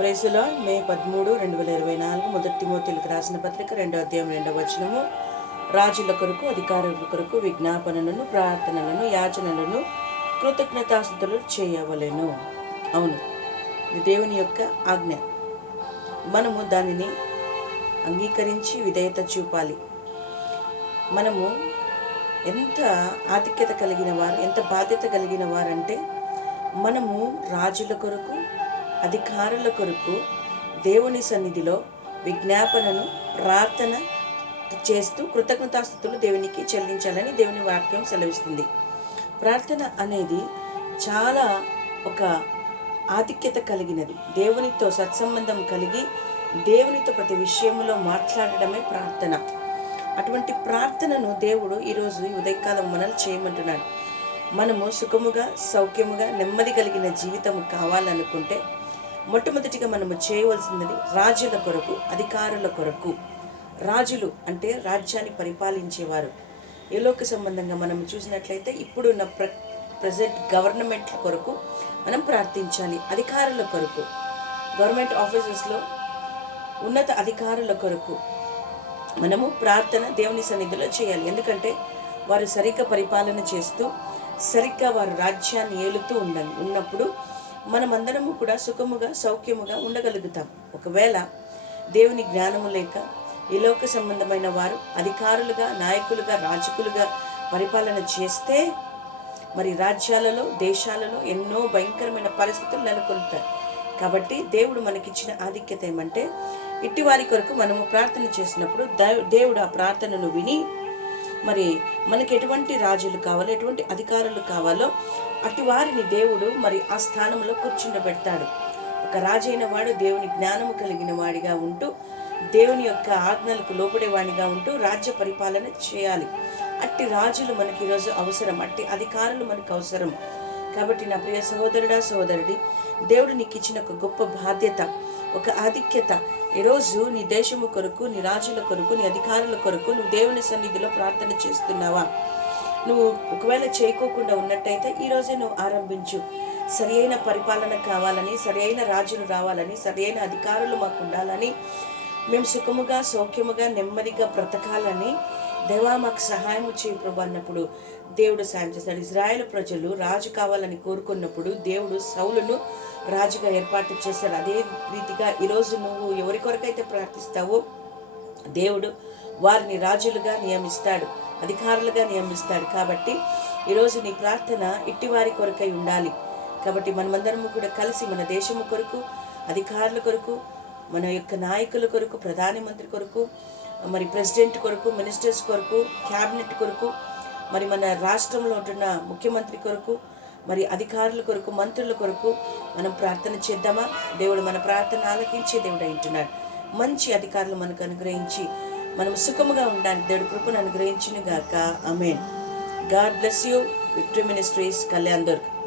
ప్రైసులో మే పదమూడు రెండు వేల ఇరవై నాలుగు మొదటి తిమోతిలకు రాసిన పత్రిక రెండో అధ్యాయం రెండవ వచనము. రాజుల కొరకు అధికారుల కొరకు విజ్ఞాపనలను ప్రార్థనలను యాచనలను కృతజ్ఞతాస్థుతులు చేయవలెను. అవును ఇది దేవుని యొక్క ఆజ్ఞ. మనము దానిని అంగీకరించి విధేయత చూపాలి. మనము ఎంత ఆధిక్యత కలిగిన వారు ఎంత బాధ్యత కలిగిన వారంటే మనము రాజుల కొరకు అధికారుల కొరకు దేవుని సన్నిధిలో విజ్ఞాపనను ప్రార్థన చేస్తూ కృతజ్ఞతాస్థుతులు దేవునికి చెల్లించాలని దేవుని వాక్యం సెలవిస్తుంది. ప్రార్థన అనేది చాలా ఒక ఆధిక్యత కలిగినది. దేవునితో సత్సంబంధం కలిగి దేవునితో ప్రతి విషయంలో మాట్లాడడమే ప్రార్థన. అటువంటి ప్రార్థనను దేవుడు ఈరోజు ఉదయకాలం మనల్ని చేయమంటున్నాడు. మనము సుఖముగా సౌఖ్యముగా నెమ్మది కలిగిన జీవితం కావాలనుకుంటే మొట్టమొదటిగా మనము చేయవలసినది రాజుల కొరకు అధికారుల కొరకు. రాజులు అంటే రాజ్యాన్ని పరిపాలించేవారు. ఏలోక సంబంధంగా మనం చూసినట్లయితే ఇప్పుడున్న ప్ర ప్రజెంట్ గవర్నమెంట్ల కొరకు మనం ప్రార్థించాలి. అధికారుల కొరకు. గవర్నమెంట్ ఆఫీసెస్లో ఉన్నత అధికారుల కొరకు మనము ప్రార్థన దేవుని సన్నిధిలో చేయాలి. ఎందుకంటే వారు సరిగ్గా పరిపాలన చేస్తూ సరిగ్గా వారు రాజ్యాన్ని ఏలుతూ ఉండాలి ఉన్నప్పుడు మనమందరము కూడా సుఖముగా సౌఖ్యముగా ఉండగలుగుతాం. ఒకవేళ దేవుని జ్ఞానము లేక ఈ సంబంధమైన వారు అధికారులుగా నాయకులుగా రాజకులుగా పరిపాలన చేస్తే మరి రాజ్యాలలో దేశాలలో ఎన్నో భయంకరమైన పరిస్థితులు నెలకొల్పుతాయి. కాబట్టి దేవుడు మనకిచ్చిన ఆధిక్యత ఏమంటే ఇట్టి వారి కొరకు మనము ప్రార్థన చేసినప్పుడు దే- దేవుడు ఆ ప్రార్థనను విని మరి మనకి ఎటువంటి రాజులు కావాలో ఎటువంటి అధికారులు కావాలో అటు వారిని దేవుడు మరి ఆ స్థానంలో కూర్చుండబెడతాడు. ఒక రాజైన వాడు దేవుని జ్ఞానము కలిగిన వాడిగా ఉంటూ దేవుని యొక్క ఆజ్ఞలకు లోపడేవాడిగా ఉంటూ రాజ్య పరిపాలన చేయాలి. అట్టి రాజులు మనకి ఈరోజు అవసరం అట్టి అధికారులు మనకు అవసరం. కాబట్టి నా ప్రియ సహోదరుడా సహోదరుడి దేవుడు నీకు ఇచ్చిన ఒక గొప్ప బాధ్యత ఒక ఆధిక్యత. ఈరోజు నీ దేశము కొరకు నీ రాజుల కొరకు నీ అధికారుల కొరకు నువ్వు దేవుని సన్నిధిలో ప్రార్థన చేస్తున్నావా? నువ్వు ఒకవేళ చేయకోకుండా ఉన్నట్టయితే ఈరోజే నువ్వు ఆరంభించు. సరి అయిన పరిపాలన కావాలని సరి అయిన రాజులు రావాలని సరి అయిన అధికారులు మాకు ఉండాలని మేము సుఖముగా సౌఖ్యముగా నెమ్మదిగా బ్రతకాలని దేవా మాకు సహాయం చేయి ప్రభు అన్నప్పుడు దేవుడు సాయం చేస్తాడు. ఇజ్రాయెల్ ప్రజలు రాజు కావాలని కోరుకున్నప్పుడు దేవుడు సౌలును రాజుగా ఏర్పాటు చేశాడు. అదే రీతిగా ఈరోజు నువ్వు ఎవరి కొరకైతే ప్రార్థిస్తావో దేవుడు వారిని రాజులుగా నియమిస్తాడు అధికారులుగా నియమిస్తాడు. కాబట్టి ఈరోజు నీ ప్రార్థన ఇట్టివారి కొరకై ఉండాలి. కాబట్టి మనమందరము కూడా కలిసి మన దేశము కొరకు అధికారుల కొరకు మన యొక్క నాయకుల కొరకు ప్రధానమంత్రి కొరకు మరి ప్రెసిడెంట్ కొరకు మినిస్టర్స్ కొరకు క్యాబినెట్ కొరకు మరి మన రాష్ట్రంలో ఉంటున్న ముఖ్యమంత్రి కొరకు మరి అధికారుల కొరకు మంత్రుల కొరకు మనం ప్రార్థన చేద్దామా? దేవుడు మన ప్రార్థన ఆలకించే దేవుడు అంటున్నాడు మంచి అధికారులు మనకు అనుగ్రహించి మనం సుఖముగా ఉండడానికి దేవుడు కృపను అనుగ్రహించిన గాక. Amen God bless you. Victory ministries Kalyan Durg.